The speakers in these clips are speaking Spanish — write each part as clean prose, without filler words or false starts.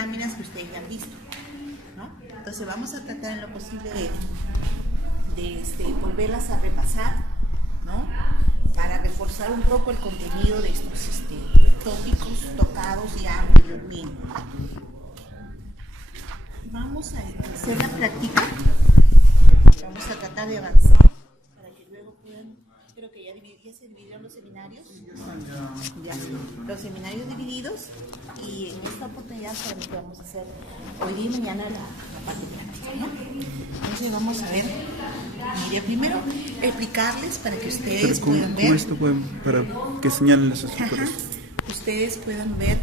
láminas que ustedes ya han visto, ¿no? Entonces vamos a tratar en lo posible de volverlas a repasar, ¿no? Para reforzar un poco el contenido de estos tópicos tocados ya anteriormente. Vamos a hacer la práctica, vamos a tratar de avanzar para que luego puedan, creo que ya se dividieron los seminarios, ya, los seminarios divididos, y en esta oportunidad solamente vamos a hacer hoy día y mañana la parte práctica, ¿no? Entonces vamos a ver, mire, primero explicarles para que ustedes puedan ver. ¿Cómo esto para que señalen las estructuras? Ustedes puedan ver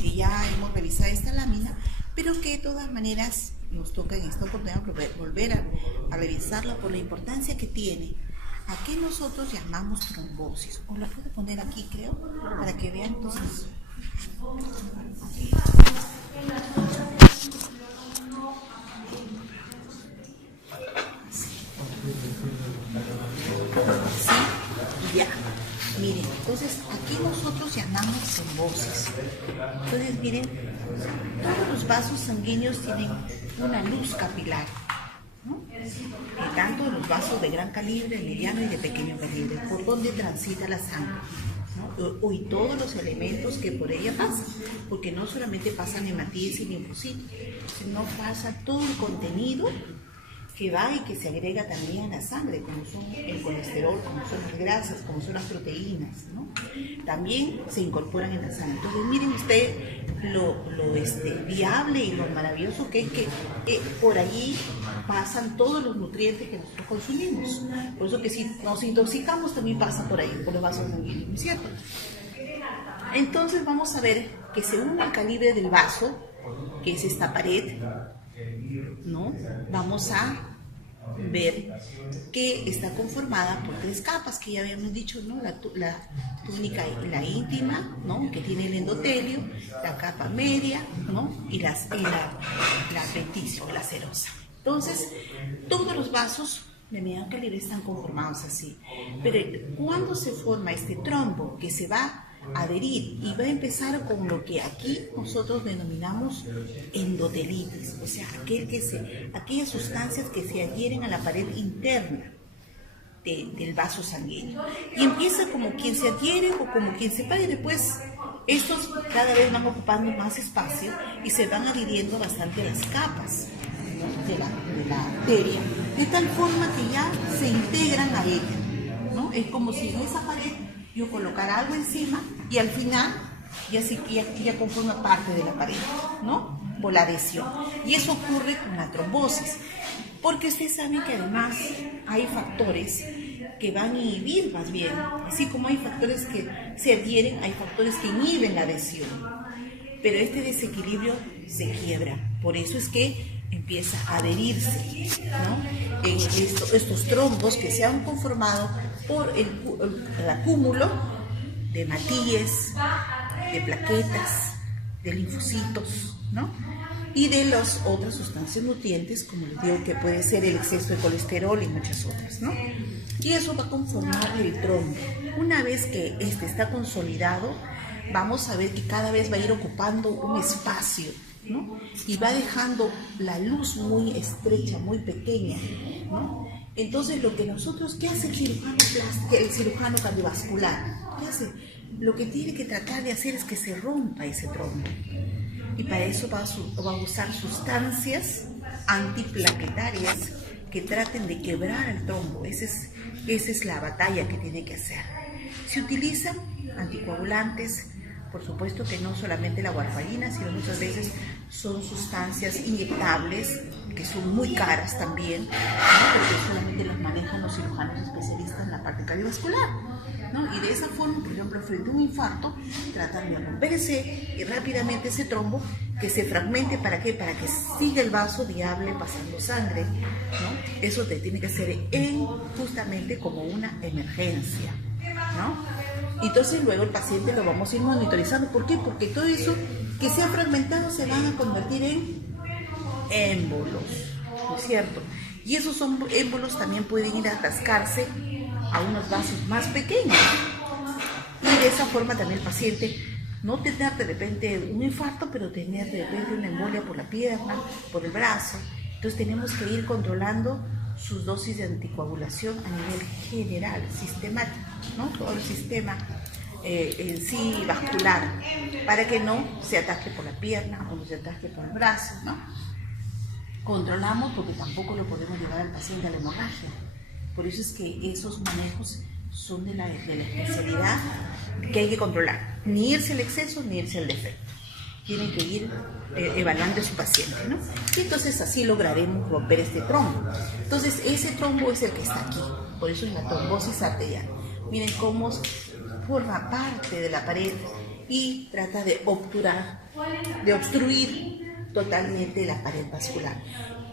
que ya hemos revisado esta lámina, pero que de todas maneras nos toca en esta oportunidad volver a revisarla por la importancia que tiene. ¿A qué nosotros llamamos trombosis? O la puedo poner aquí, creo, para que vean entonces. ¿Sí? Ya. Miren, entonces aquí nosotros llamamos trombosis. Entonces miren, todos los vasos sanguíneos tienen una luz capilar, ¿no? Tanto los vasos de gran calibre, mediano y de pequeño calibre, por donde transita la sangre, ¿no? Y todos los elementos que por ella pasan, porque no solamente pasan hematíes y linfocitos, sino pasa todo el contenido que va y que se agrega también a la sangre, como son el colesterol, como son las grasas, como son las proteínas, ¿no? También se incorporan en la sangre. Entonces miren usted lo viable y lo maravilloso que es que por allí pasan todos los nutrientes que nosotros consumimos. Por eso que si nos intoxicamos también pasa por ahí, por los vasos sanguíneos, ¿no es cierto? Entonces vamos a ver que según el calibre del vaso, que es esta pared, ¿no? Vamos a ver que está conformada por 3 capas que ya habíamos dicho, ¿no? La túnica, la íntima, ¿no? Que tiene el endotelio, la capa media, ¿no? Y la adventicia o la serosa. Entonces, todos los vasos de mediano calibre están conformados así. Pero cuando se forma este trombo que se va a adherir y va a empezar con lo que aquí nosotros denominamos endotelitis, o sea, aquellas sustancias que se adhieren a la pared interna del vaso sanguíneo. Y empieza como quien se adhiere o como quien se para, y después estos cada vez van ocupando más espacio y se van adhiriendo bastante a las capas, ¿no? de la arteria, de tal forma que ya se integran a ella, ¿no? Es como si en esa pared yo colocara algo encima y al final ya conforma parte de la pared, ¿no? Por la adhesión. Y eso ocurre con la trombosis, porque ustedes saben que además hay factores que van a inhibir, más bien, así como hay factores que se adhieren, hay factores que inhiben la adhesión. Pero este desequilibrio se quiebra, por eso es que empieza a adherirse, ¿no? En estos trombos que se han conformado por el acúmulo de hematíes, de plaquetas, de linfocitos, ¿no? Y de las otras sustancias nutrientes, como les digo, que puede ser el exceso de colesterol y muchas otras, ¿no? Y eso va a conformar el trombo. Una vez que este está consolidado, vamos a ver que cada vez va a ir ocupando un espacio, ¿no? Y va dejando la luz muy estrecha, muy pequeña, ¿no? Entonces, ¿qué hace el cirujano cardiovascular? ¿Qué hace? Lo que tiene que tratar de hacer es que se rompa ese trombo. Y para eso va a usar sustancias antiplaquetarias que traten de quebrar el trombo. Esa es la batalla que tiene que hacer. Se utilizan anticoagulantes, por supuesto que no solamente la warfarina, sino muchas veces son sustancias inyectables que son muy caras también, ¿no? Porque solamente las manejan los cirujanos especialistas en la parte cardiovascular, ¿no? Y de esa forma, por ejemplo, frente a un infarto, tratan de romper y rápidamente ese trombo, que se fragmente. ¿Para qué? Para que siga el vaso viable pasando sangre, ¿no? Eso te tiene que hacer justamente como una emergencia, ¿no? Entonces luego el paciente lo vamos a ir monitorizando. ¿Por qué? Porque todo eso que se ha fragmentado se van a convertir en émbolos, ¿no es cierto? Y esos émbolos también pueden ir a atascarse a unos vasos más pequeños. Y de esa forma también el paciente no tener de repente un infarto, pero tener de repente una embolia por la pierna, por el brazo. Entonces tenemos que ir controlando sus dosis de anticoagulación a nivel general, sistemático, ¿no? Todo el sistema en sí vascular, para que no se ataque por la pierna o no se ataque por el brazo, ¿no? Controlamos porque tampoco lo podemos llevar al paciente a la hemorragia. Por eso es que esos manejos son de la especialidad que hay que controlar. Ni irse al exceso ni irse al defecto. Tienen que ir evaluando a su paciente, ¿no? Y entonces así lograremos romper este trombo. Entonces ese trombo es el que está aquí. Por eso es la trombosis arterial. Miren cómo forma parte de la pared y trata de obstruir totalmente la pared vascular.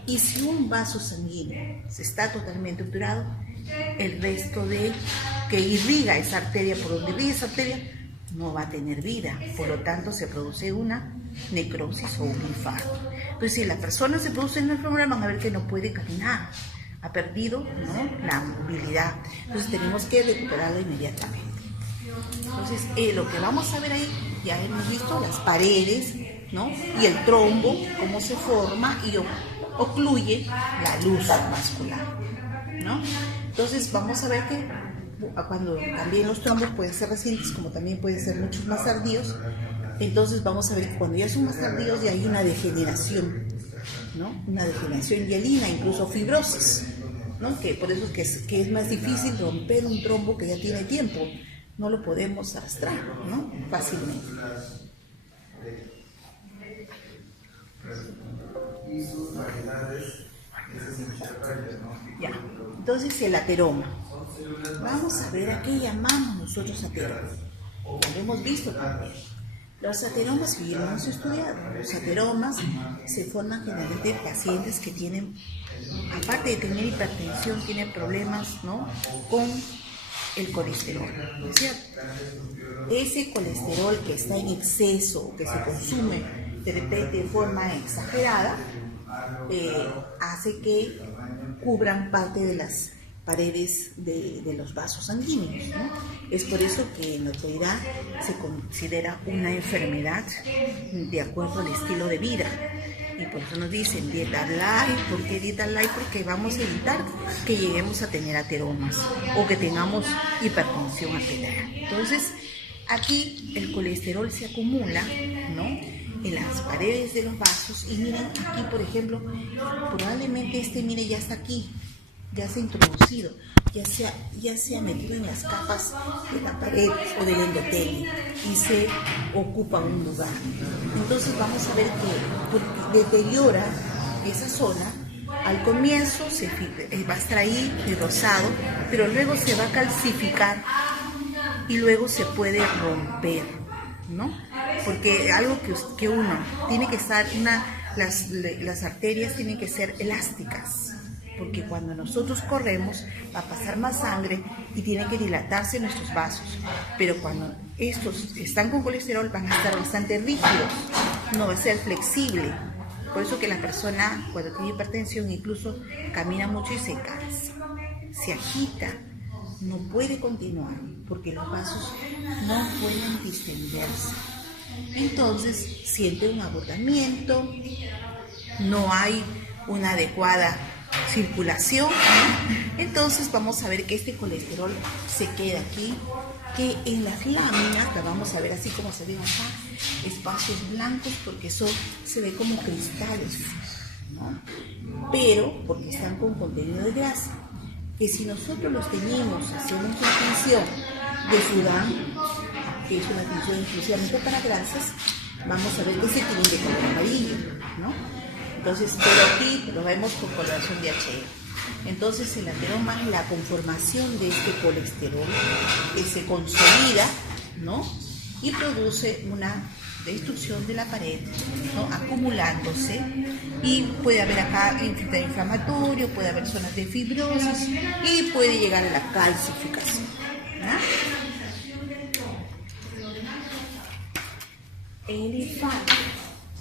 Y si un vaso sanguíneo se está totalmente obturado, el resto de que irriga esa arteria, por donde irriga esa arteria, no va a tener vida. Por lo tanto, se produce una necrosis o un infarto. Entonces, si la persona se produce una enfermedad, van a ver que no puede caminar, ha perdido, ¿no?, la movilidad. Entonces, tenemos que recuperarla inmediatamente. Entonces, lo que vamos a ver ahí, ya hemos visto las paredes, ¿no?, y el trombo, cómo se forma y ocluye la luz vascular, ¿no? Entonces vamos a ver que cuando también los trombos pueden ser recientes, como también pueden ser muchos más tardíos, entonces vamos a ver que cuando ya son más tardíos ya hay una degeneración, ¿no? Una degeneración hialina, incluso fibrosis, ¿no? Que por eso es que es más difícil romper un trombo que ya tiene tiempo, no lo podemos arrastrar, ¿no?, fácilmente. Ya, entonces el ateroma. Vamos a ver a qué llamamos nosotros ateroma. Lo hemos visto también. Los ateromas, y lo hemos estudiado, los ateromas se forman generalmente en pacientes que tienen, aparte de tener hipertensión, tienen problemas, ¿no?, con el colesterol, ¿no es cierto? Ese colesterol que está en exceso, que se consume de repente de forma exagerada, hace que cubran parte de las paredes de los vasos sanguíneos, ¿no? Es por eso que en la actualidad se considera una enfermedad de acuerdo al estilo de vida. Y por eso nos dicen dieta light. ¿Por qué dieta light? Porque vamos a evitar que lleguemos a tener ateromas o que tengamos hipertensión arterial. Entonces, aquí el colesterol se acumula, ¿no?, en las paredes de los vasos. Y miren aquí, por ejemplo, probablemente mire, ya está aquí, ya se ha introducido, ya se ha metido en las capas de la pared o del endotelio y se ocupa un lugar. Entonces vamos a ver que deteriora esa zona. Al comienzo va a estar ahí fibrosado, pero luego se va a calcificar y luego se puede romper, ¿no? Porque algo que uno tiene que estar, las arterias tienen que ser elásticas, porque cuando nosotros corremos va a pasar más sangre y tienen que dilatarse nuestros vasos, pero cuando estos están con colesterol van a estar bastante rígidos, no va a ser flexible. Por eso que la persona cuando tiene hipertensión incluso camina mucho y se cansa, se agita, no puede continuar porque los vasos no pueden distenderse. Entonces siente un agotamiento, no hay una adecuada circulación. Entonces vamos a ver que este colesterol se queda aquí, que en las láminas, que vamos a ver así como se ven acá, espacios blancos porque eso se ve como cristales, ¿no? Pero porque están con contenido de grasa, que si nosotros los teñimos, hacemos una tinción de Sudán, que es una tinción exclusivamente para grasas, vamos a ver que se tiene de color amarillo, ¿no? Entonces, pero aquí lo vemos con coloración de HE. Entonces, el ateroma es la conformación de este colesterol que se consolida, ¿no?, y produce una destrucción de la pared, ¿no?, acumulándose, y puede haber acá inflamatorio, puede haber zonas de fibrosis y puede llegar a la calcificación, ¿no?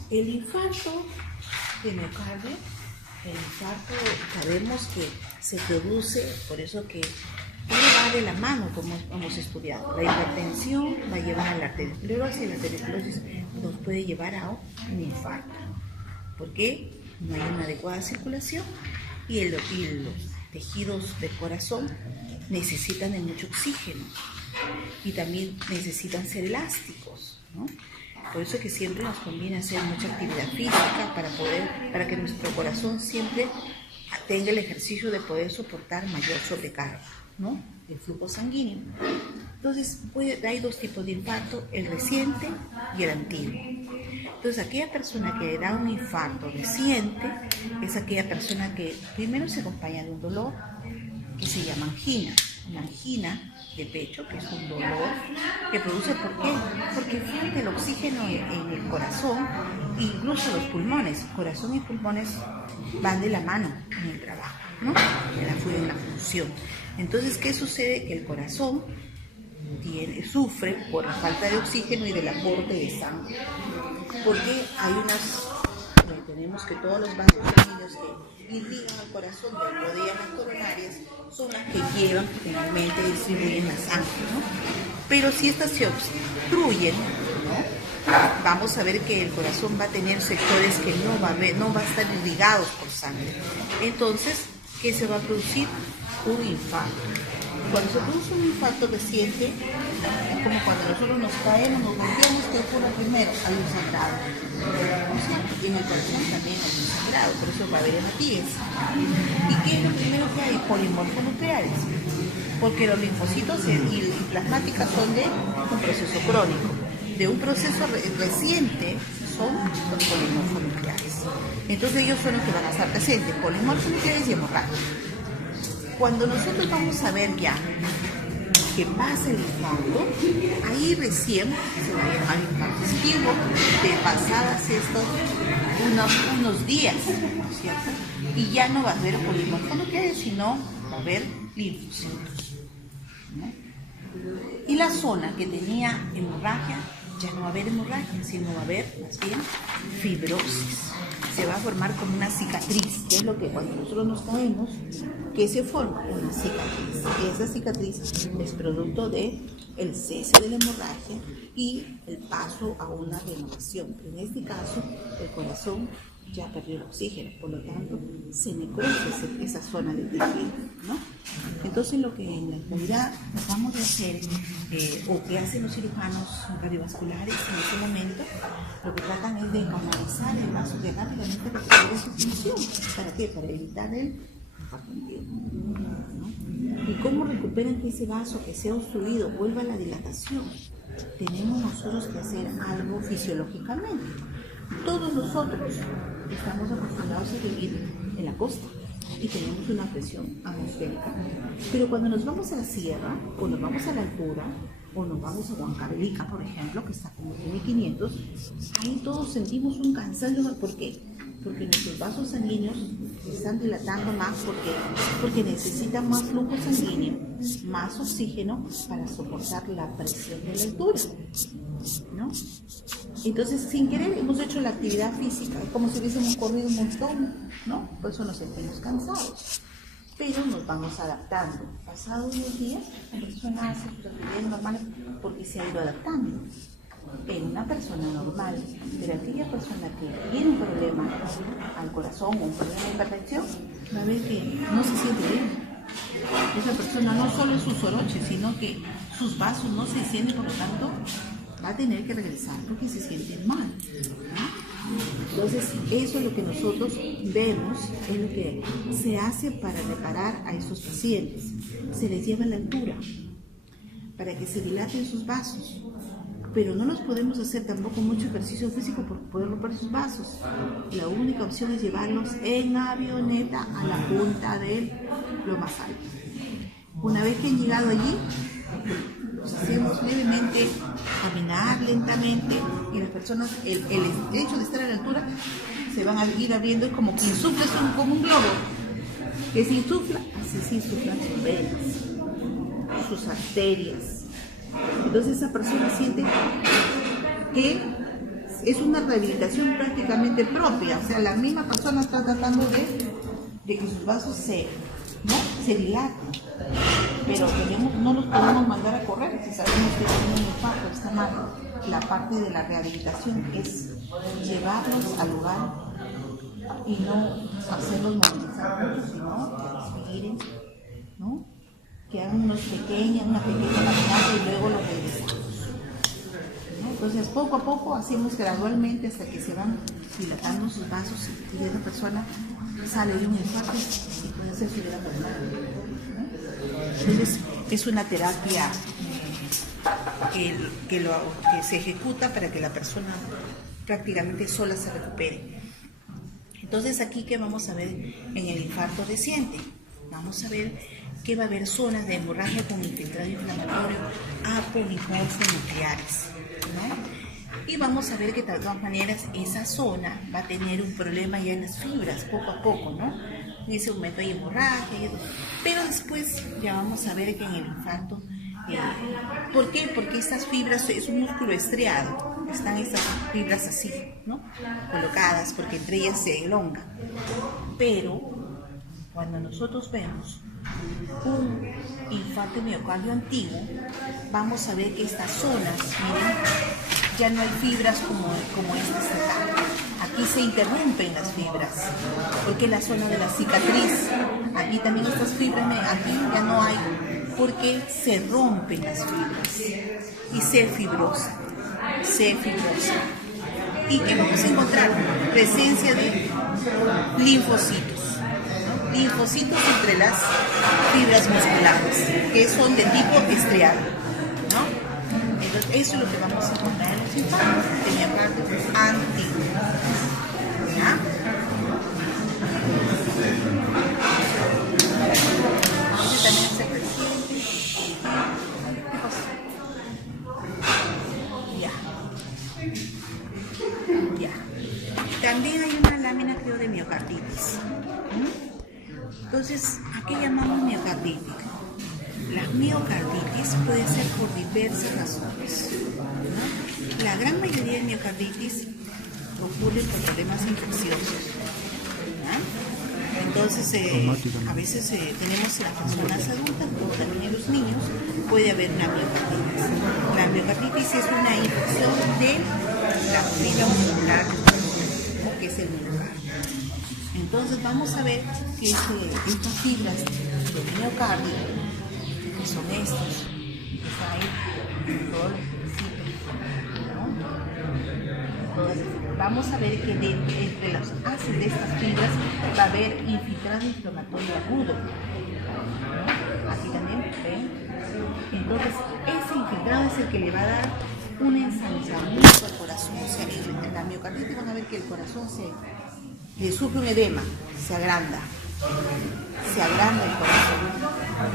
El infarto de miocardio, el infarto sabemos que se produce, por eso que va de la mano, como hemos estudiado. La hipertensión va a llevar a la arteriosclerosis, y la arteriosclerosis nos puede llevar a un infarto. ¿Por qué? No hay una adecuada circulación y los tejidos del corazón necesitan de mucho oxígeno y también necesitan ser elásticos, ¿no? Por eso es que siempre nos conviene hacer mucha actividad física para que nuestro corazón siempre tenga el ejercicio de poder soportar mayor sobrecarga, ¿no?, del flujo sanguíneo. Entonces, hay dos tipos de infarto, el reciente y el antiguo. Entonces, aquella persona que da un infarto reciente es aquella persona que primero se acompaña de un dolor que se llama angina, una angina de pecho, que es un dolor que produce, ¿por qué? Porque falta el oxígeno en el corazón, incluso los pulmones. Corazón y pulmones van de la mano en el trabajo, ¿no?, en la función. Entonces, ¿qué sucede? Que el corazón sufre por la falta de oxígeno y del aporte de sangre, porque tenemos que todos los vasos sanguíneos que irrigan al corazón de rodillas coronarias son las que llevan, finalmente distribuyen la sangre, ¿no? Pero si estas se obstruyen, ¿no?, vamos a ver que el corazón va a tener sectores que no va a estar irrigados por sangre. Entonces, ¿qué se va a producir? Un infarto. Cuando se produce un infarto reciente, es como cuando nosotros nos caemos, nos golpeamos, que ocurre primero, hay un sangrado. ¿No es cierto? Y en el corazón también hay un sangrado, por eso va a haber hematíes. ¿Y qué es lo primero que hay? Polimorfonucleares. Porque los linfocitos y plasmáticas son de un proceso crónico. De un proceso reciente son los polimorfonucleares. Entonces ellos son los que van a estar presentes, polimorfonucleares y hemorragia. Cuando nosotros vamos a ver ya que pasa el infarto, ahí recién se va a llamar infarto isquémico, de pasadas unos días, ¿no es cierto? Y ya no va a haber polimorfonucleares, sino va a haber linfocitos, ¿no? Y la zona que tenía hemorragia, ya no va a haber hemorragia, sino va a haber más bien fibrosis. Se va a formar como una cicatriz, que es lo que cuando nosotros nos caemos, que se forma una cicatriz. Y esa cicatriz es producto de el cese de la hemorragia y el paso a una renovación. En este caso, el corazón ya perdió el oxígeno, por lo tanto, se necrosa esa zona del tejido, ¿no? Entonces, lo que en la actualidad tratamos de hacer, o que hacen los cirujanos cardiovasculares en ese momento, lo que tratan es de canalizar el vaso, de rápidamente recuperar su función. ¿Para qué? Para evitar el infarto antiguo, ¿no? ¿Y cómo recuperan que ese vaso que se ha obstruido vuelva a la dilatación? Tenemos nosotros que hacer algo fisiológicamente. Todos nosotros estamos acostumbrados a vivir en la costa y tenemos una presión atmosférica. Pero cuando nos vamos a la sierra, o nos vamos a la altura, o nos vamos a Huancavelica, por ejemplo, que está como 1500, ahí todos sentimos un cansancio. ¿Por qué? Porque nuestros vasos sanguíneos se están dilatando más. Porque necesitan más flujo sanguíneo, más oxígeno para soportar la presión de la altura, ¿no? Entonces, sin querer, hemos hecho la actividad física, como si hubiésemos corrido un montón, ¿no? Por eso nos sentimos cansados. Pero nos vamos adaptando. Pasados unos días, la persona hace sus actividades normales porque se ha ido adaptando. Pero una persona normal, pero aquella persona que tiene un problema al corazón o un problema de hipertensión, va a ver que no se siente bien. Esa persona no solo es su soroche, sino que sus vasos no se sienten, por lo tanto, va a tener que regresar porque se siente mal, ¿no? Entonces, eso es lo que nosotros vemos, es lo que se hace para reparar a esos pacientes. Se les lleva a la altura para que se dilaten sus vasos. Pero no nos podemos hacer tampoco mucho ejercicio físico por poder romper sus vasos. La única opción es llevarlos en avioneta a la punta de lo más alto. Una vez que han llegado allí, los hacemos levemente caminar lentamente y las personas, el hecho de estar a la altura, se van a ir abriendo, es como que insuflas como un globo, que se insufla, así se insuflan sus venas, sus arterias. Entonces esa persona siente que es una rehabilitación prácticamente propia, o sea, la misma persona está tratando de que sus vasos se dilaten. pero no los podemos mandar a correr si sabemos que tienen un infarto, está mal. La parte de la rehabilitación es llevarlos al lugar y no hacerlos movilizar mucho, sino que respiren, ¿no? Que hagan una pequeña caminata y luego los regresamos, ¿no? Entonces poco a poco hacemos gradualmente hasta que se van dilatando sus vasos y esa persona sale de un infarto y puede ser fibra pulmonar, ¿no? Entonces es una terapia que se ejecuta para que la persona prácticamente sola se recupere. Entonces aquí, ¿qué vamos a ver en el infarto reciente? Vamos a ver que va a haber zonas de hemorragia con infiltrado inflamatorio aponeurosis nucleares, ¿no? Y vamos a ver que de todas maneras esa zona va a tener un problema ya en las fibras poco a poco, ¿no? En ese momento hay hemorragia, pero después ya vamos a ver que en el infarto, ¿por qué? Porque estas fibras es un músculo estriado, están estas fibras así, ¿no? Colocadas, porque entre ellas se elongan. Pero cuando nosotros vemos un infarto miocardio antiguo, vamos a ver que estas zonas, miren, ya no hay fibras como estas acá. Aquí se interrumpen las fibras, porque es la zona de la cicatriz. Aquí también estas fibras, aquí ya no hay, porque se rompen las fibras y se fibrosa. ¿Y qué vamos a encontrar? Presencia de linfocitos, ¿no? Linfocitos entre las fibras musculares, que son de tipo estriado, ¿no? Entonces, eso es lo que vamos a encontrar en los infartos de miocardio antiguo, ¿ya? Ahora también se reciente. ¿Qué pasa? Ya. También hay una lámina, creo, de miocarditis. Entonces, ¿a qué llamamos miocarditis? La miocarditis puede ser por diversas razones, ¿no? La gran mayoría de miocarditis ocurre por problemas infecciosos, ¿no? Entonces, a veces tenemos en las personas adultas, pero también en los niños puede haber una miocarditis. La miocarditis es una infección de la fibra muscular, que es el miocardio. Entonces vamos a ver que estas fibras del miocardio, que son estos, que están ahí en todos los principios, ¿no? Entonces vamos a ver que entre los ácidos de estas fibras va a haber infiltrado inflamatorio agudo, ¿no? Aquí también ven. Entonces ese infiltrado es el que le va a dar un ensanchamiento al corazón. O sea, en la miocarditis van a ver que el corazón le sufre un edema, se agranda el corazón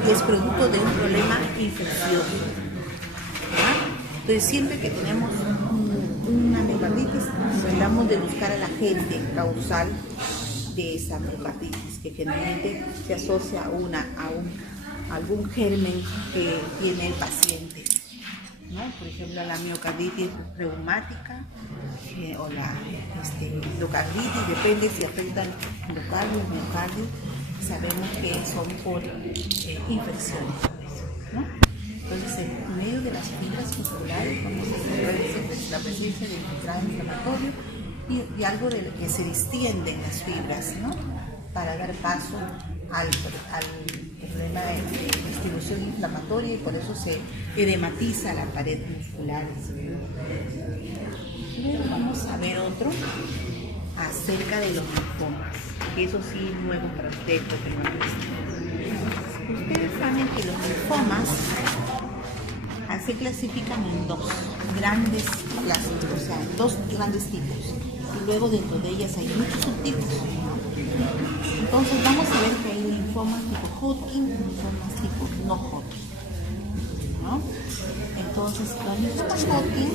y es producto de un problema infeccioso, ¿ya? Entonces siempre que tenemos una miocarditis tratamos de buscar al agente causal de esa miocarditis, que generalmente se asocia a algún germen que tiene el paciente, ¿no? Por ejemplo, la miocarditis reumática o la endocarditis, depende si afecta el endocardio o el miocardio. Sabemos que son por infecciones, ¿no? Entonces, en medio de las fibras musculares vamos a encontrar la presencia de infiltrado inflamatorio y algo de lo que se distiende en las fibras, ¿no? Para dar paso al problema de distribución inflamatoria, y por eso se edematiza la pared muscular. Luego vamos a ver otro acerca de los linfomas, que eso sí es nuevo para ustedes, ustedes saben que los linfomas se clasifican en dos grandes clases, o sea, dos grandes tipos, y luego dentro de ellas hay muchos subtipos. Entonces vamos a ver que hay linfomas tipo Hodgkin y linfomas tipo no Hodgkin, ¿no? Entonces los linfomas Hodgkin,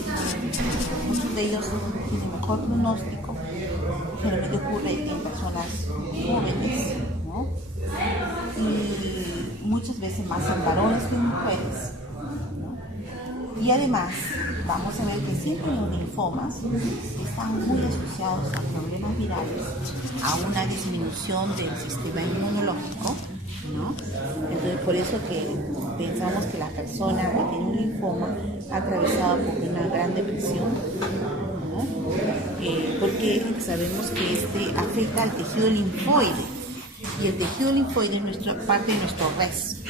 muchos de ellos tienen mejor pronóstico, generalmente ocurre en personas jóvenes, ¿no? Y muchas veces más en varones que en mujeres, ¿no? Y además vamos a ver que siempre los linfomas están muy asociados a problemas virales, a una disminución del sistema inmunológico, ¿no? Entonces, por eso que pensamos que la persona que tiene un linfoma ha atravesado por una gran depresión, ¿no? Porque sabemos que este afecta al tejido linfoide. Y el tejido linfoide es parte de nuestro res,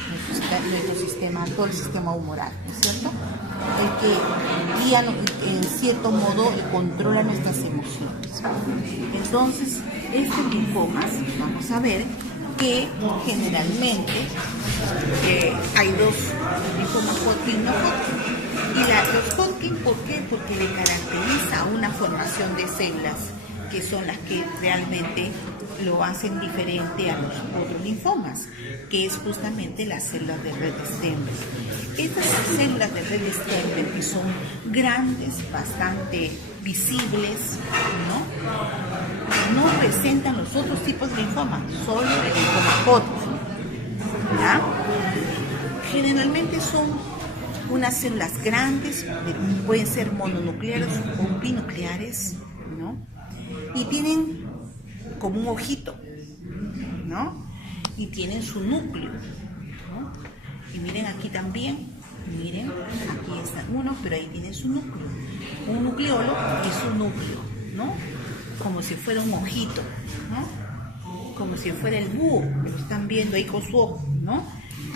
nuestro sistema, todo el sistema humoral, ¿no es cierto? El que guía, en cierto modo, controla nuestras emociones. Entonces, estos linfomas, vamos a ver que generalmente hay dos linfomas Hodgkin, no Hodgkin. Y los Hodgkin, ¿por qué? Porque le caracteriza una formación de células que son las que realmente lo hacen diferente a los otros linfomas, que es justamente las células de Rett-Steinberg. Estas células de Rett-Steinberg, que son grandes, bastante visibles, no presentan los otros tipos de linfoma, solo el linfoma Hodgkin, ¿ya? Generalmente son unas células grandes, pueden ser mononucleares o binucleares, ¿no? Y tienen como un ojito, ¿no? Y tienen su núcleo, ¿no? Y miren aquí también, miren, aquí está uno, pero ahí tiene su núcleo. Un nucleolo es su núcleo, ¿no? Como si fuera un ojito, ¿no? Como si fuera el búho, que lo están viendo ahí con su ojo, ¿no?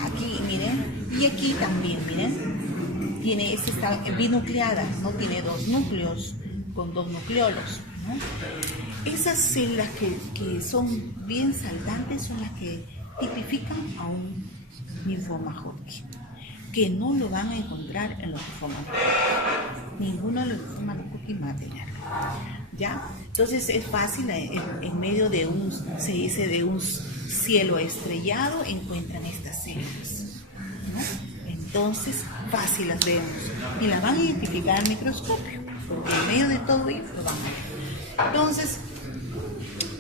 Aquí, miren, y aquí también, miren, tiene, está binucleada, ¿no? Tiene dos núcleos con dos nucleolos, ¿no? Esas células que son bien saltantes son las que tipifican a un linfoma Hodgkin, que no lo van a encontrar en los linfomas Hodgkin. Ninguno de los linfomas Hodgkin va a tener, ¿ya? Entonces es fácil, en medio de se dice, de un cielo estrellado encuentran estas células, ¿no? Entonces fácil las vemos y las van a identificar al microscopio, porque en medio de todo ello lo van a ver. Entonces,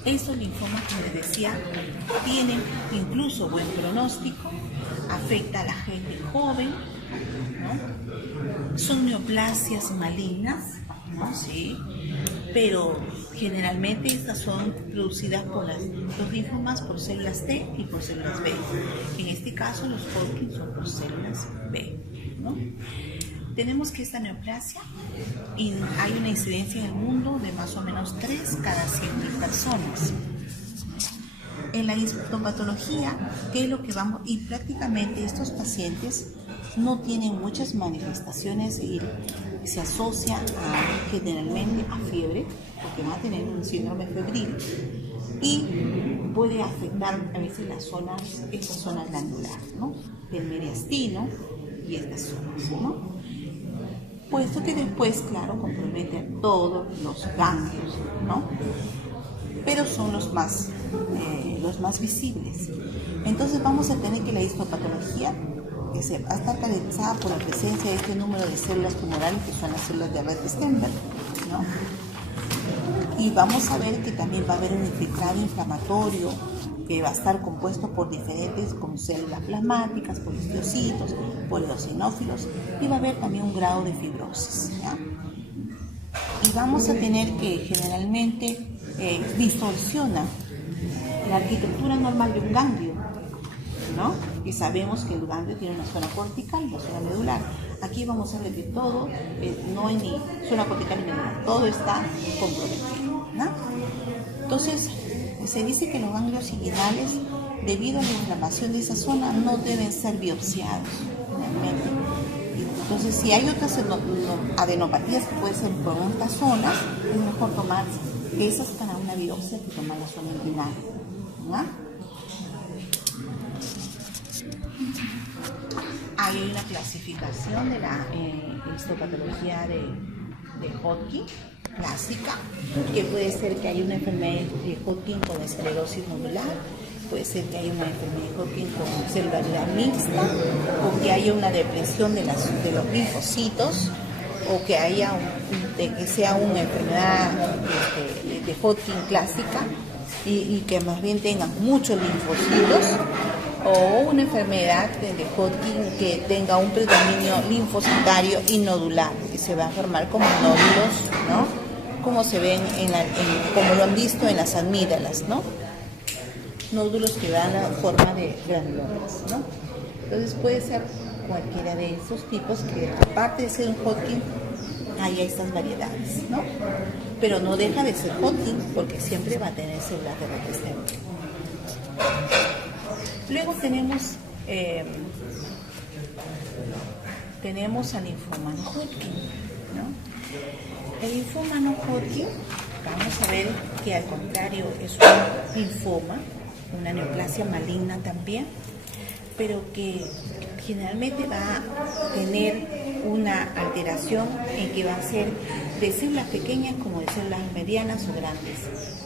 estos linfomas, como les decía, tienen incluso buen pronóstico, afecta a la gente joven, ¿no? Son neoplasias malignas, ¿no? Sí, pero generalmente estas son producidas por los linfomas por células T y por células B. En este caso, los Hodgkin son por células B, ¿no? Tenemos que esta neoplasia, y hay una incidencia en el mundo de más o menos 3 cada 100.000 personas. En la histopatología, ¿qué es lo que vamos? Y prácticamente estos pacientes no tienen muchas manifestaciones y se asocia generalmente a fiebre, porque van a tener un síndrome febril y puede afectar a veces esa zona glandular, ¿no? Del mediastino y estas zonas, ¿no? Puesto que después, claro, compromete a todos los ganglios, ¿no? Pero son los más visibles. Entonces vamos a tener que la histopatología que se va a estar caracterizada por la presencia de este número de células tumorales, que son las células de Rett-Steinberg, ¿no? Y vamos a ver que también va a haber un infiltrado inflamatorio que va a estar compuesto por diferentes, como células plasmáticas, por histocitos, por eosinófilos, y va a haber también un grado de fibrosis, ¿ya? Y vamos a tener que generalmente distorsiona la arquitectura normal de un ganglio, ¿no? Y sabemos que el ganglio tiene una zona cortical y una zona medular. Aquí vamos a ver que todo, no hay ni zona cortical ni medular, todo está comprometido, ¿no? Entonces, se dice que los ganglios inguinales, debido a la inflamación de esa zona, no deben ser biopsiados realmente. Entonces, si hay otras adenopatías que pueden ser por otras zonas, es mejor tomar esas para una biopsia que tomar la zona inguinal, ¿no? Hay una clasificación de la histopatología de Hodgkin clásica, que puede ser que haya una enfermedad de Hodgkin con esclerosis nodular, puede ser que haya una enfermedad de Hodgkin con celularidad mixta, o que haya una depresión de los linfocitos, o que haya que sea una enfermedad de Hodgkin clásica y que más bien tenga muchos linfocitos, o una enfermedad de Hodgkin que tenga un predominio linfocitario y nodular, que se va a formar como nódulos, ¿no? Como se ven como lo han visto en las amígdalas, ¿no? nódulos que dan la forma de granulomas, ¿no? Entonces puede ser cualquiera de esos tipos que, aparte de ser un Hodgkin, hay estas variedades, ¿no? Pero no deja de ser Hodgkin porque siempre va a tener células de Rett-Stemmel. Luego tenemos al linfoma no Hodgkin, ¿no? El linfoma no Hodgkin, vamos a ver que al contrario es un linfoma, una neoplasia maligna también, pero que generalmente va a tener una alteración en que va a ser de células pequeñas como de células medianas o grandes.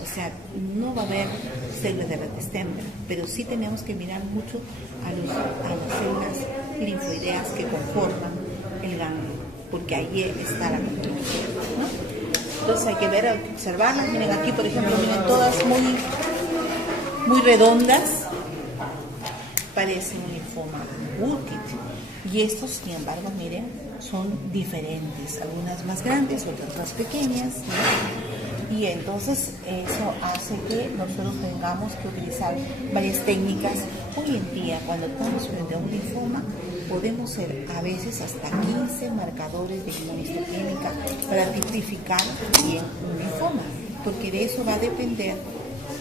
O sea, no va a haber células de Rett-Stemmel, pero sí tenemos que mirar mucho a las células linfoideas que conforman el ganglio, porque ahí está la patología, ¿no? Entonces hay que ver, observarlas. Miren aquí, por ejemplo, miren todas muy redondas. Parece un linfoma Burkitt. Y estos, sin embargo, miren, son diferentes. Algunas más grandes, otras más pequeñas, ¿no? Y entonces eso hace que nosotros tengamos que utilizar varias técnicas. Hoy en día, cuando estamos frente a un linfoma, podemos hacer a veces hasta 15 marcadores de inmunohistoquímica para tipificar bien un linfoma, porque de eso va a depender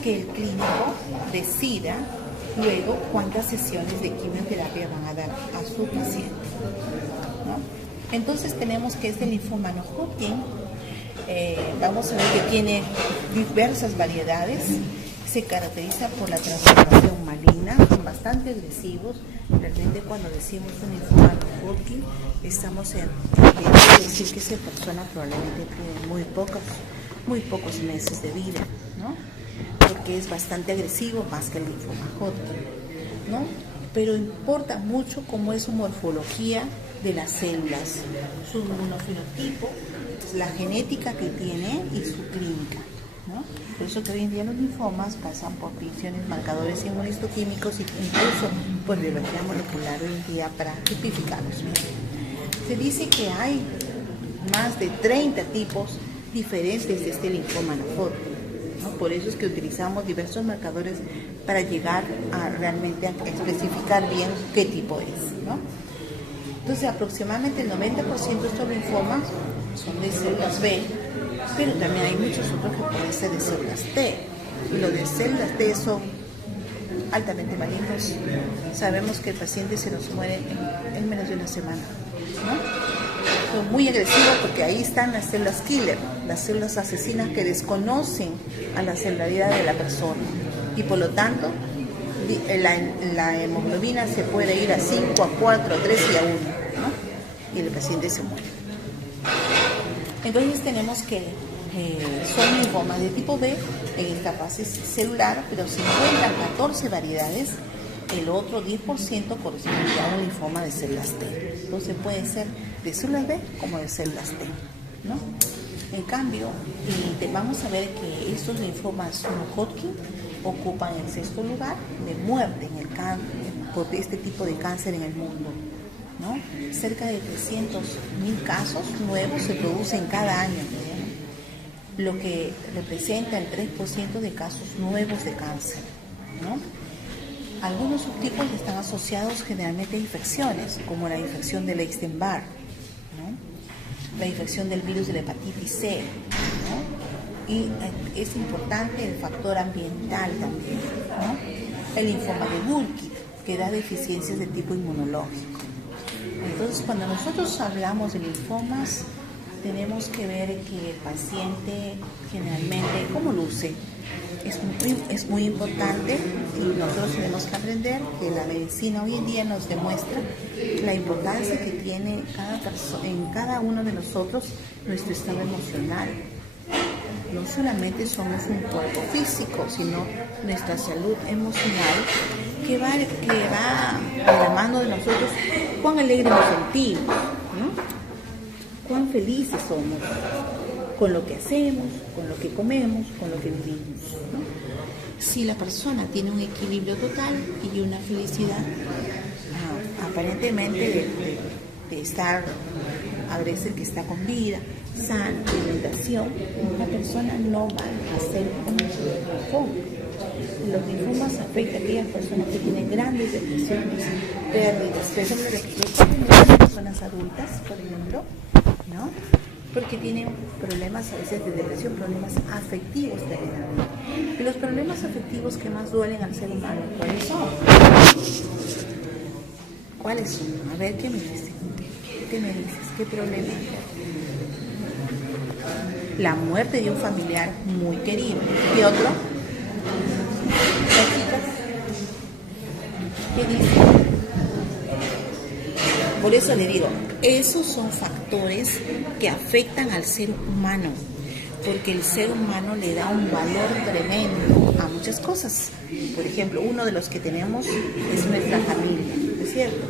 que el clínico decida luego cuántas sesiones de quimioterapia van a dar a su paciente, ¿no? Entonces tenemos que este linfoma no Hodgkin, vamos a ver que tiene diversas variedades, se caracteriza por la transformación maligna, son bastante agresivos. Realmente cuando decimos un linfoma no Hodgkin, estamos queriendo decir que esa persona probablemente tiene muy pocos meses de vida, ¿no? Porque es bastante agresivo más que el linfoma Hodgkin, ¿no? Pero importa mucho cómo es su morfología de las células, su inmunofenotipo, la genética que tiene y su clínica, ¿no? Por eso que hoy en día los linfomas pasan por visiones, marcadores inmunohistoquímicos e incluso por biología molecular hoy en día para tipificarlos. Se dice que hay más de 30 tipos diferentes de este linfoma no Hodgkin, ¿no? Por eso es que utilizamos diversos marcadores para llegar a realmente a especificar bien qué tipo es, ¿no? Entonces aproximadamente el 90% de estos linfomas son de células B, pero también hay muchos otros que pueden ser de células T. Y los de células T son altamente malignos. Sabemos que el paciente se nos muere en menos de una semana, ¿no? Son muy agresivos porque ahí están las células killer, las células asesinas que desconocen a la celularidad de la persona. Y por lo tanto, la hemoglobina se puede ir a 5, a 4, a 3 y a 1, ¿no? Y el paciente se muere. Entonces tenemos que son linfomas de tipo B en esta fase celular, pero se encuentran 14 variedades. El otro 10% corresponde a un linfoma de células T. Entonces puede ser de células B como de células T, ¿no? En cambio, vamos a ver que estos linfomas no Hodgkin ocupan el 6º lugar de muerte en el por este tipo de cáncer en el mundo, ¿no? Cerca de 300.000 casos nuevos se producen cada año, ¿no? Lo que representa el 3% de casos nuevos de cáncer, ¿no? Algunos subtipos están asociados generalmente a infecciones, como la infección del Epstein-Barr, ¿no? La infección del virus de la hepatitis C, ¿no? Y es importante el factor ambiental también, ¿no? El linfoma de Burkitt, que da deficiencias de tipo inmunológico. Entonces, cuando nosotros hablamos de linfomas, tenemos que ver que el paciente generalmente, ¿cómo luce? Es muy importante y nosotros tenemos que aprender que la medicina hoy en día nos demuestra la importancia que tiene en cada uno de nosotros nuestro estado emocional. No solamente somos un cuerpo físico, sino nuestra salud emocional que va de la mano de nosotros, cuán alegres nos sentimos, ¿no? Cuán felices somos con lo que hacemos, con lo que comemos, con lo que vivimos, ¿no? Si la persona tiene un equilibrio total y una felicidad aparentemente de estar, a veces que está con vida, sana alimentación, la persona no va a hacer un linfoma. Los linfomas afectan a aquellas personas que tienen grandes depresiones, pérdidas, por ejemplo, las personas adultas, por ejemplo, ¿no? Porque tienen problemas a veces de depresión, problemas afectivos de la vida. Y los problemas afectivos que más duelen al ser humano, ¿cuáles son? ¿Cuáles son? A ver, ¿qué me dices? ¿Qué me dices? ¿Qué problema? La muerte de un familiar muy querido. ¿Qué otro? Las chicas, ¿qué dicen? Por eso le digo, esos son factores que afectan al ser humano, porque el ser humano le da un valor tremendo a muchas cosas. Por ejemplo, uno de los que tenemos es nuestra familia, ¿no es cierto?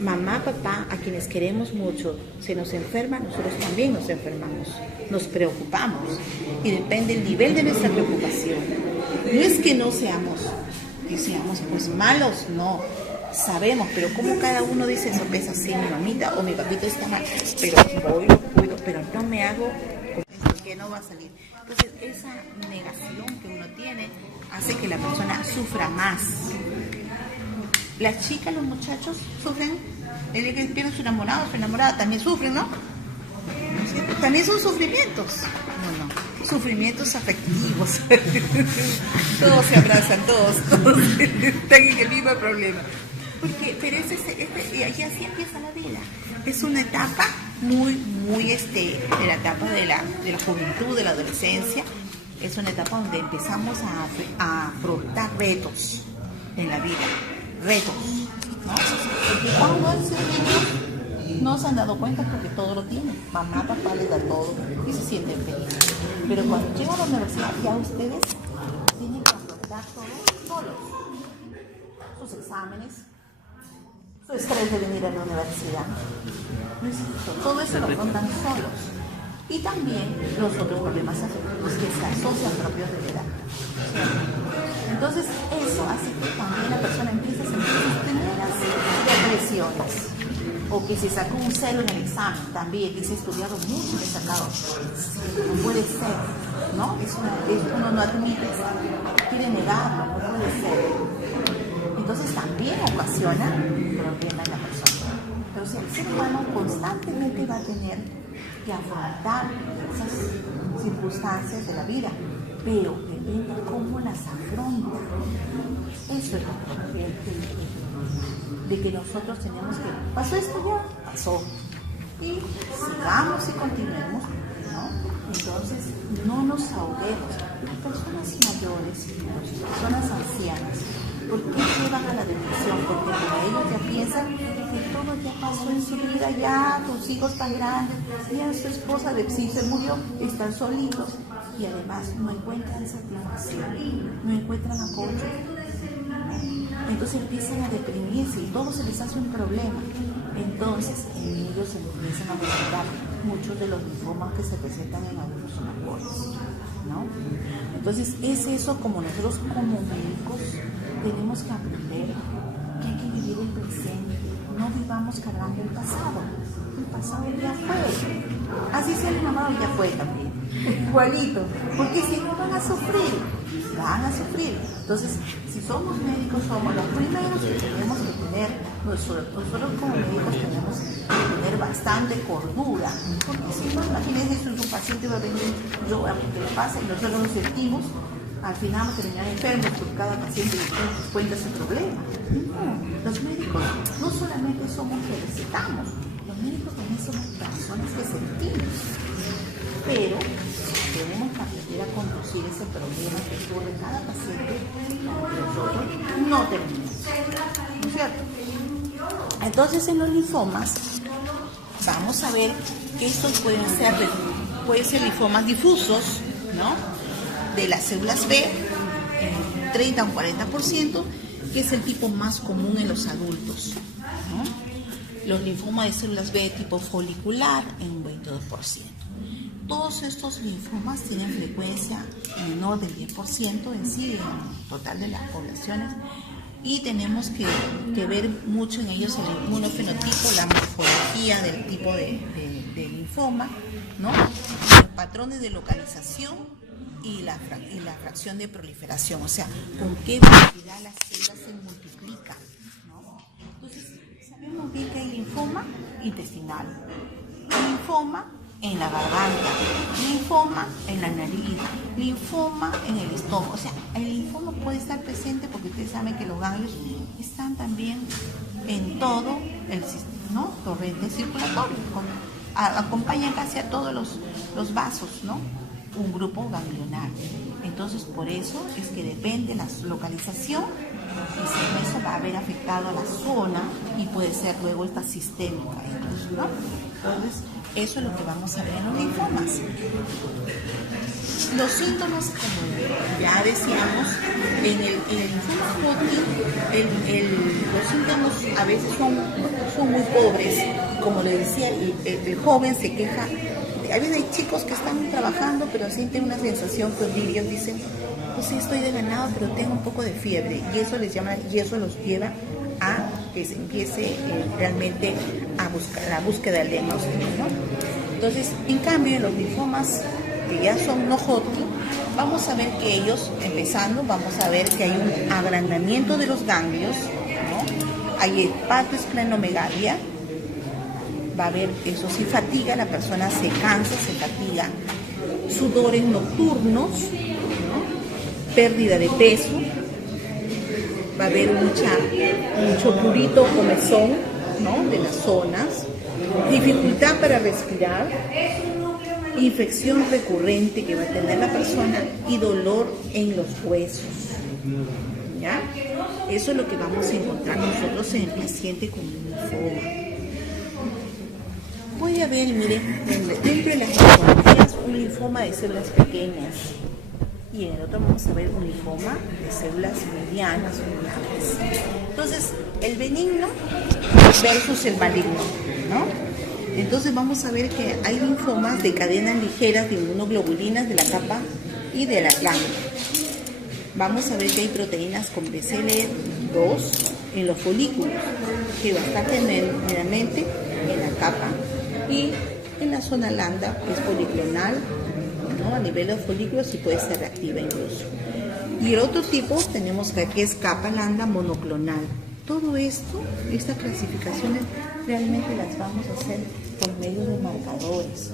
Mamá, papá, a quienes queremos mucho, se nos enferma, nosotros también nos enfermamos, nos preocupamos y depende del nivel de nuestra preocupación. No es que no seamos pues malos, no, sabemos, pero como cada uno dice eso, pesa así, mi mamita o mi papito está mal, pero voy, lo cuido, pero no me hago esto que no va a salir. Entonces esa negación que uno tiene hace que la persona sufra más. Las chicas, los muchachos sufren, el día que pierden su enamorado, su enamorada también sufren, ¿no? También son sufrimientos. No, sufrimientos afectivos. Todos se abrazan, todos están en el mismo problema. Pero y así empieza la vida. Es una etapa muy de la etapa de la juventud, de la adolescencia. Es una etapa donde empezamos a afrontar retos en la vida. Retos, ¿no? Porque cuando han sido niños no se han dado cuenta porque todo lo tienen. Mamá, papá les da todo y se sienten felices. Pero cuando llegan a la universidad ya ustedes tienen que afrontar todo solos. Sus exámenes, su estrés de venir a la universidad. Todo eso lo afrontan solos. Y también los otros problemas afectivos que se asocian propios de la edad. Entonces eso hace que también la persona empiece a sentir sus primeras depresiones. O que se sacó un 0 en el examen también, que se ha estudiado mucho y le ha sacado. No puede ser, ¿no? Uno no admite, quiere negarlo, no puede ser. Entonces también ocasiona problemas en la persona. Pero si el ser humano constantemente va a tener que afrontar esas circunstancias de la vida, pero depende de cómo las afronta. Eso es lo que de que nosotros tenemos que, pasó esto ya, pasó, y sigamos y continuemos, ¿no? Entonces no nos ahoguemos. Las personas mayores, las personas ancianas, ¿por qué llevan a la depresión? Porque ellos ya piensan que todo ya pasó en su vida, ya sus hijos tan grandes, ya su esposa de sí se murió, están solitos y además no encuentran satisfacción, no encuentran apoyo. Entonces empiezan a deprimirse y todo se les hace un problema. Entonces en ellos se empiezan a presentar muchos de los linfomas que se presentan en algunos oncoles, ¿no? Entonces es eso, como nosotros como médicos tenemos que aprender que hay que vivir el presente, no vivamos cargando el pasado ya fue, así se le enamorado ya fue también, igualito, porque si no van a sufrir. Entonces, si somos médicos, somos los primeros que tenemos que tener, nosotros como médicos tenemos que tener bastante cordura, porque si no, imagínense, si un paciente va a venir, yo a que le pasa y nosotros nos sentimos, al final vamos a terminar enfermos porque cada paciente cuenta su problema. No, los médicos no solamente somos que recetamos, los médicos también somos personas que sentimos, pero tenemos que aprender a conducir ese problema que ocurre en cada paciente y nosotros no tenemos, ¿no es cierto? Entonces en los linfomas vamos a ver que estos pueden ser linfomas difusos, ¿no? De las células B, 30 a un 40%, que es el tipo más común en los adultos, ¿no? Los linfomas de células B tipo folicular en un 22%. Todos estos linfomas tienen frecuencia menor del 10% en sí, en el total de las poblaciones, y tenemos que ver mucho en ellos el inmunofenotipo, la morfología del tipo de linfoma, ¿no? Los patrones de localización y la fracción de proliferación, o sea, con qué velocidad las células se multiplican, ¿no? Entonces, sabemos bien que hay linfoma intestinal, linfoma en la garganta, linfoma en la nariz, linfoma en el estómago. O sea, el linfoma puede estar presente porque ustedes saben que los ganglios están también en todo el sistema, ¿no? Torrente circulatorio, acompañan casi a todos los vasos, ¿no? Un grupo ganglionar. Entonces, por eso es que depende la localización y si eso va a haber afectado a la zona y puede ser luego esta sistémica, incluso, ¿no? Entonces, eso es lo que vamos a ver en los linfomas. Los síntomas, como ya decíamos, en el linfoma Hodgkin, los síntomas a veces son muy pobres. Como le decía, el joven se queja. A veces hay chicos que están trabajando, pero sienten una sensación febril. Ellos dicen, pues sí, estoy desganado, pero tengo un poco de fiebre. Y eso los lleva a que se empiece realmente a buscar la búsqueda del diagnóstico, ¿no? Entonces, en cambio, en los linfomas que ya son no Hodgkin, vamos a ver que ellos, empezando, vamos a ver que hay un agrandamiento de los ganglios, ¿no? Hay hepatoesplenomegalia, va a haber, eso sí, fatiga, la persona se cansa, se fatiga, sudores nocturnos, ¿no? Pérdida de peso, va a haber mucho prurito o comezón, ¿no? De las zonas, dificultad para respirar, infección recurrente que va a tener la persona y dolor en los huesos, ¿ya? Eso es lo que vamos a encontrar nosotros en el paciente con linfoma. Voy a ver, miren, dentro de las linfomatías, un linfoma de células pequeñas y en el otro vamos a ver un linfoma de células medianas o grandes. Entonces, el benigno versus el maligno, ¿no? Entonces vamos a ver que hay linfomas de cadenas ligeras de inmunoglobulinas de la capa y de la glándula. Vamos a ver que hay proteínas con BCL2 en los folículos, que va a estar generalmente en la capa y en la zona lambda es policlonal, ¿no? A nivel de los folículos y puede ser reactiva incluso. Y el otro tipo tenemos que aquí es capa lambda monoclonal. Todo esto, estas clasificaciones realmente las vamos a hacer por medio de marcadores.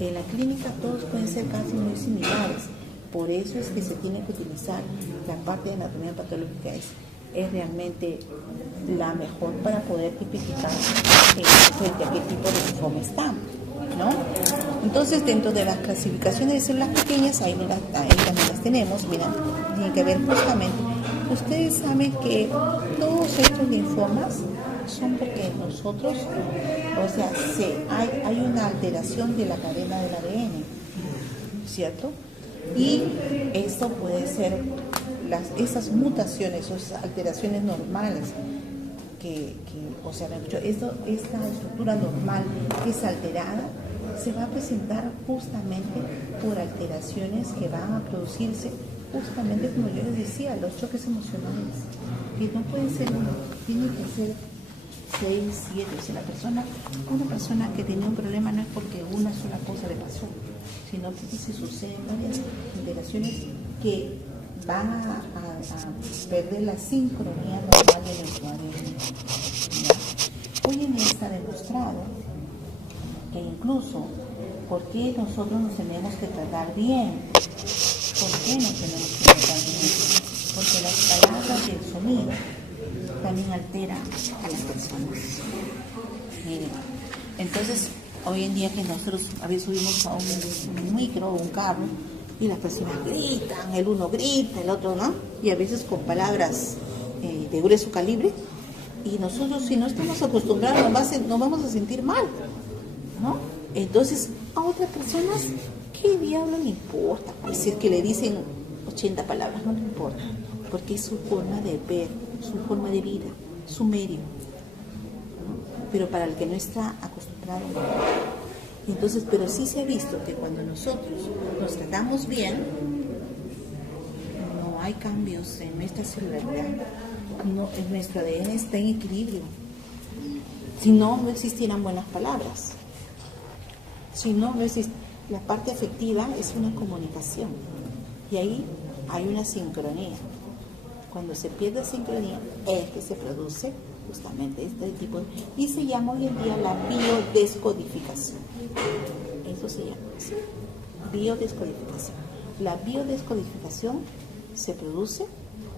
En la clínica todos pueden ser casi muy similares, por eso es que se tiene que utilizar la parte de anatomía patológica, es realmente la mejor para poder tipificar frente a qué tipo de linfoma está, ¿no? Entonces, dentro de las clasificaciones de células pequeñas, ahí también las tenemos, miren, tiene que ver justamente. Ustedes saben que todos estos linfomas son porque nosotros, o sea, hay una alteración de la cadena del ADN, ¿cierto? Y esto puede ser esas mutaciones, esas alteraciones normales, o sea, esta estructura normal que es alterada, se va a presentar justamente por alteraciones que van a producirse justamente, como yo les decía, los choques emocionales, que no pueden ser uno, tienen que ser 6, 7. Si una persona que tenía un problema no es porque una sola cosa le pasó, sino que se suceden varias alteraciones que van a perder la sincronía normal de nuestro ADN. Hoy en día está demostrado que incluso, ¿por qué nosotros nos tenemos que tratar bien? ¿Por qué nos tenemos que tratar bien? Porque las palabras y el sonido también alteran a las personas. Miren, entonces, hoy en día que nosotros a veces subimos a un micro o un carro y las personas gritan, el uno grita, el otro no, y a veces con palabras de grueso calibre, y nosotros si no estamos acostumbrados nos vamos a sentir mal, ¿no? Entonces a otras personas, ¿qué diablo le importa? Pues si es que le dicen 80 palabras, no le importa, porque es su forma de ver, su forma de vida, su medio, ¿no? Pero para el que no está acostumbrado, entonces, pero sí se ha visto que cuando nosotros nos tratamos bien, no hay cambios en nuestra celularidad, en nuestro ADN está en equilibrio. Si no, no existieran buenas palabras. Si no, no existe. La parte afectiva es una comunicación y ahí hay una sincronía. Cuando se pierde sincronía es que se produce justamente este tipo y se llama hoy en día la biodescodificación. Eso se llama así, biodescodificación. La biodescodificación se produce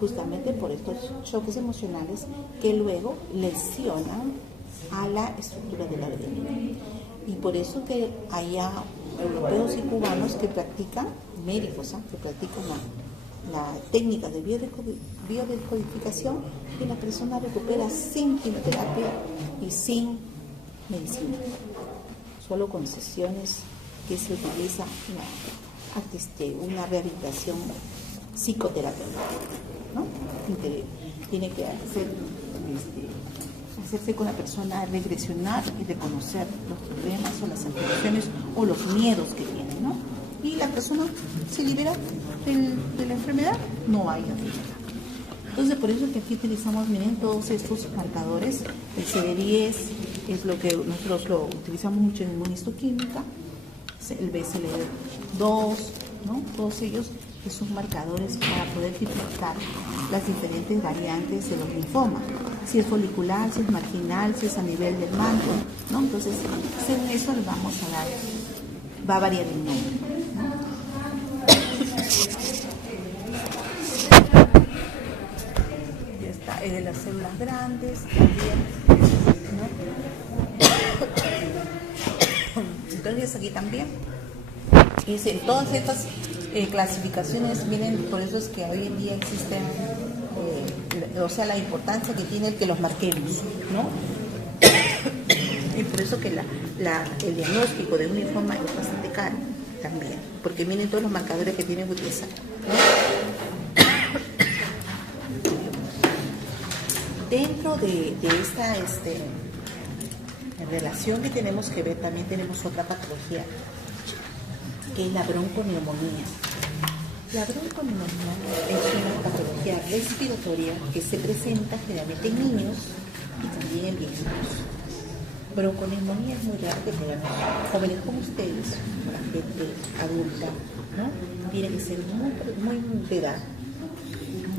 justamente por estos choques emocionales que luego lesionan a la estructura del ADN. Y por eso que haya europeos y cubanos que practican, médicos, que practican la técnica de biodescodificación y la persona recupera sin quimioterapia y sin medicina, solo con sesiones que se utiliza una rehabilitación psicoterapéutica, ¿no? Tiene que hacerse con la persona, regresionar y reconocer los problemas o las afecciones o los miedos que tiene, ¿no? Y la persona se libera de la enfermedad, no hay enfermedad. Entonces, por eso es que aquí utilizamos, miren, todos estos marcadores. El CD10 es lo que nosotros lo utilizamos mucho en inmunistoquímica, el BCL2, ¿no? Todos ellos que son marcadores para poder tipificar las diferentes variantes de los linfomas, si es folicular, si es marginal, si es a nivel del manto, ¿no? Entonces, según eso le vamos a dar, va a variar el nombre, ¿no? Ya está, el de las células grandes también, ¿no? Entonces aquí también, y todas estas clasificaciones vienen, por eso es que hoy en día existen, o sea, la importancia que tiene el que los marquemos, ¿no? Y por eso que el diagnóstico de un linfoma es bastante caro también, porque vienen todos los marcadores que tienen que utilizar, ¿no? Dentro de esta relación que tenemos que ver, también tenemos otra patología, que es la bronconeumonía. La bronconeumonía es una patología respiratoria que se presenta generalmente en niños y también en viejitos. Bronconeumonía es muy raro que tengan jóvenes como ustedes, la gente adulta, ¿no? Tiene que ser muy de edad,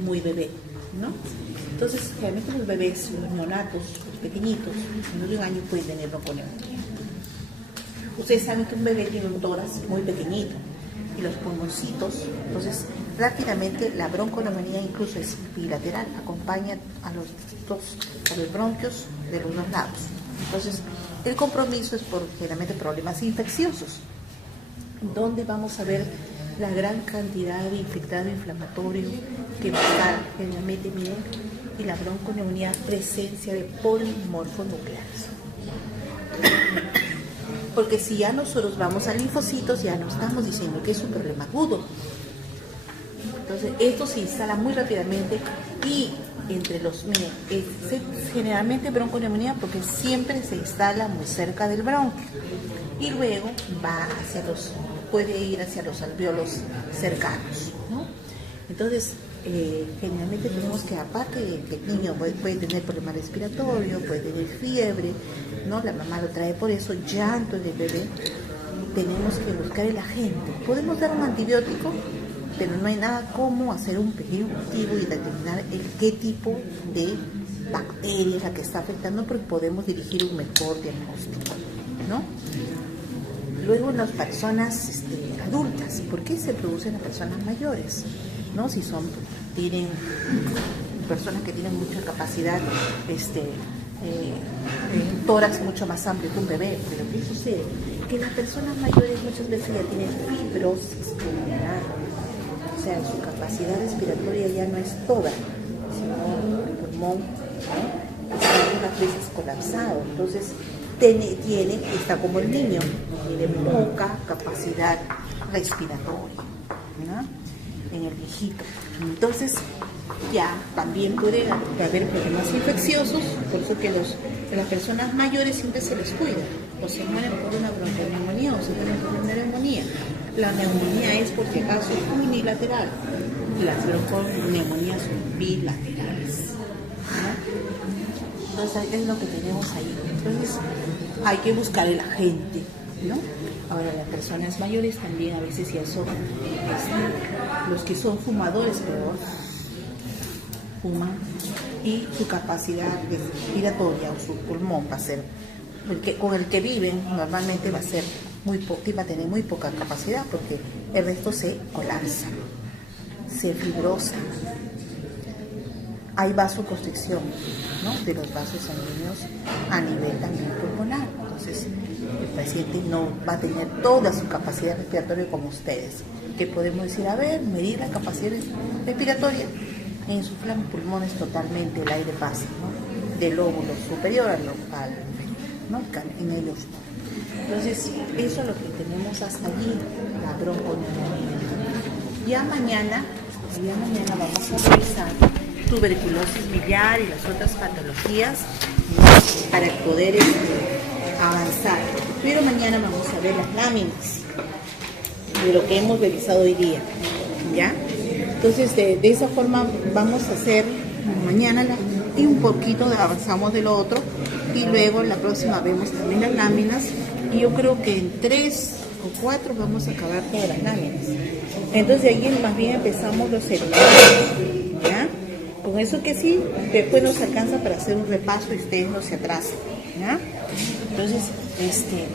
muy bebé, ¿no? Entonces, generalmente los bebés, los neonatos, los pequeñitos, menores de un año pueden tener bronconeumonía. Ustedes saben que un bebé tiene un tórax muy pequeñito y los pulmoncitos, entonces rápidamente la bronconeumonía incluso es bilateral, acompaña a los bronquios de los dos lados. Entonces el compromiso es por generalmente problemas infecciosos, donde vamos a ver la gran cantidad de infectado inflamatorio que va a estar generalmente, miren, y la bronconeumonía presencia de polimorfonucleares. Porque si ya nosotros vamos a linfocitos, ya no estamos diciendo que es un problema agudo. Entonces, esto se instala muy rápidamente y entre los, miren, generalmente bronconeumonía porque siempre se instala muy cerca del bronquio y luego va puede ir hacia los alvéolos cercanos, ¿no? Entonces, generalmente tenemos que, aparte de que el niño puede tener problema respiratorio, puede tener fiebre, ¿no? La mamá lo trae por eso, llanto del bebé, tenemos que buscar el agente. Podemos dar un antibiótico, pero no hay nada como hacer un pequeño cultivo y determinar qué tipo de bacteria es la que está afectando, porque podemos dirigir un mejor diagnóstico, ¿no? Luego en las personas adultas, ¿por qué se producen en personas mayores? ¿No? Si tienen personas que tienen mucha capacidad, un tórax mucho más amplio que un bebé, pero ¿qué sucede? Que las personas mayores muchas veces ya tienen fibrosis pulmonar, o sea, su capacidad respiratoria ya no es toda, sino el pulmón, ¿no? Está algunas veces colapsado, entonces está como el niño, tiene poca capacidad respiratoria, ¿no? En el viejito. Entonces, ya también puede haber problemas infecciosos, por eso que las personas mayores siempre se les cuida, o se mueren por una bronconeumonía o se mueren por una neumonía. La neumonía es, por si acaso, unilateral, las bronconeumonías son bilaterales, ¿no? Entonces, es lo que tenemos ahí. Entonces, hay que buscar el agente, ¿no? Ahora, las personas mayores también a veces ya son, los que son fumadores, peor, fuman, y su capacidad respiratoria o su pulmón va a ser, con el que viven normalmente va a ser va a tener muy poca capacidad, porque el resto se colapsa, se fibrosa. Hay vasoconstricción, ¿no?, de los vasos sanguíneos a nivel también pulmonar. Entonces, el paciente no va a tener toda su capacidad respiratoria como ustedes. Que podemos decir, a ver, medir la capacidad respiratoria. Insuflan pulmones totalmente, el aire pasa, ¿no?, del lóbulo superior al ¿no?, en ellos. Entonces, eso es lo que tenemos hasta allí, la bronconeumonía. Ya mañana vamos a revisar tuberculosis biliar y las otras patologías, ¿no?, para poder avanzar. Pero mañana vamos a ver las láminas de lo que hemos revisado hoy día, ¿ya? Entonces, de esa forma vamos a hacer mañana y un poquito avanzamos de lo otro, y luego la próxima vemos también las láminas, y yo creo que en 3 o 4 vamos a acabar todas las láminas. Entonces, de ahí más bien empezamos los celulares, ¿ya? Con eso que sí, después nos alcanza para hacer un repaso y ustedes no se atrasen, ¿ya? Entonces,